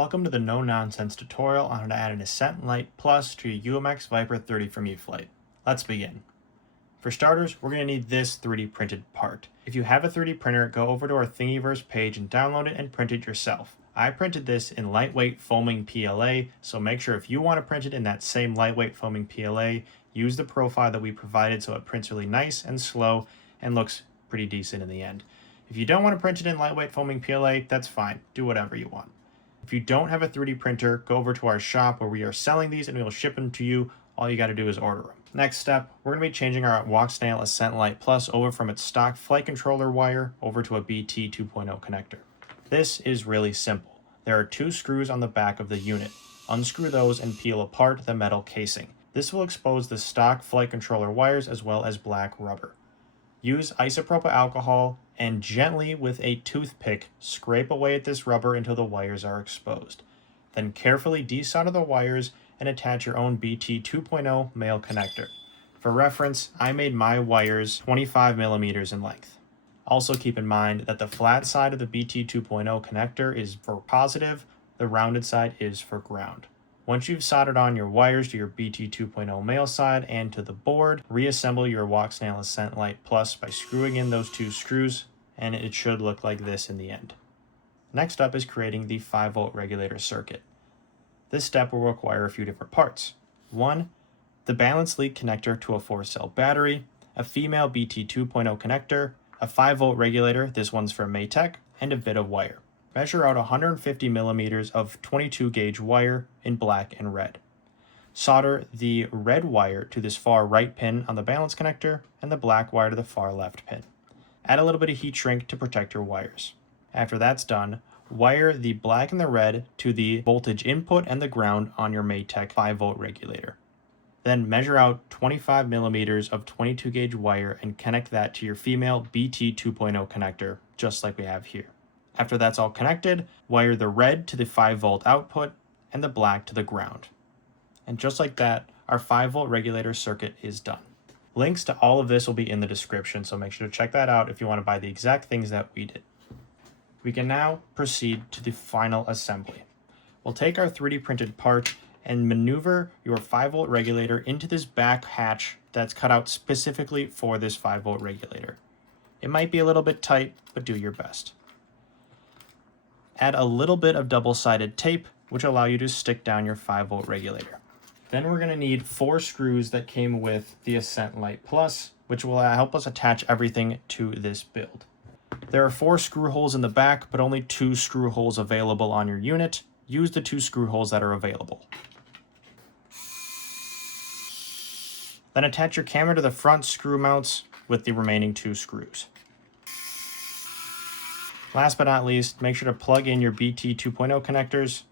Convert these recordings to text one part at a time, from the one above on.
Welcome to the no-nonsense tutorial on how to add an Ascent Lite Plus to your UMX Viper 30 from E-flite. Let's begin. For starters, we're going to need this 3D printed part. If you have a 3D printer, go over to our Thingiverse page and download it and print it yourself. I printed this in lightweight foaming PLA, so make sure if you want to print it in that same lightweight foaming PLA, use the profile that we provided so it prints really nice and slow and looks pretty decent in the end. If you don't want to print it in lightweight foaming PLA, that's fine. Do whatever you want. If you don't have a 3D printer, go over to our shop where we are selling these and we'll ship them to you. All you got to do is order them. Next step, we're going to be changing our Walksnail Ascent Lite Plus over from its stock flight controller wire over to a BT 2.0 connector. This is really simple. There are two screws on the back of the unit. Unscrew those and peel apart the metal casing. This will expose the stock flight controller wires as well as black rubber. Use isopropyl alcohol and gently with a toothpick scrape away at this rubber until the wires are exposed. Then carefully desolder the wires and attach your own BT 2.0 male connector. For reference, I made my wires 25 millimeters in length. Also keep in mind that the flat side of the BT 2.0 connector is for positive, the rounded side is for ground. Once you've soldered on your wires to your BT 2.0 male side and to the board, reassemble your Walksnail Ascent Lite Plus by screwing in those two screws, and it should look like this in the end. Next up is creating the 5-volt regulator circuit. This step will require a few different parts. One, the balance lead connector to a 4-cell battery, a female BT 2.0 connector, a 5-volt regulator, this one's from Maytech, and a bit of wire. Measure out 150 millimeters of 22 gauge wire in black and red. Solder the red wire to this far right pin on the balance connector and the black wire to the far left pin. Add a little bit of heat shrink to protect your wires. After that's done, wire the black and the red to the voltage input and the ground on your Maytech 5-volt regulator. Then measure out 25 millimeters of 22 gauge wire and connect that to your female BT 2.0 connector, just like we have here. After that's all connected, wire the red to the 5-volt output and the black to the ground. And just like that, our 5-volt regulator circuit is done. Links to all of this will be in the description, so make sure to check that out if you want to buy the exact things that we did. We can now proceed to the final assembly. We'll take our 3D printed part and maneuver your 5-volt regulator into this back hatch that's cut out specifically for this 5-volt regulator. It might be a little bit tight, but do your best. Add a little bit of double-sided tape, which allow you to stick down your 5-volt regulator. Then we're going to need 4 screws that came with the Ascent Lite Plus, which will help us attach everything to this build. There are 4 screw holes in the back, but only 2 screw holes available on your unit. Use the 2 screw holes that are available. Then attach your camera to the front screw mounts with the remaining 2 screws. Last but not least, make sure to plug in your BT 2.0 connectors.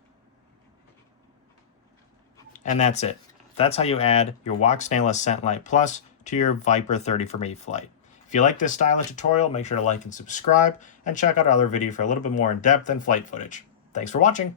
And that's it. That's how you add your Walksnail Ascent Lite Plus to your Viper 30 from E-flite. If you like this style of tutorial, make sure to like and subscribe, and check out our other video for a little bit more in-depth and flight footage. Thanks for watching.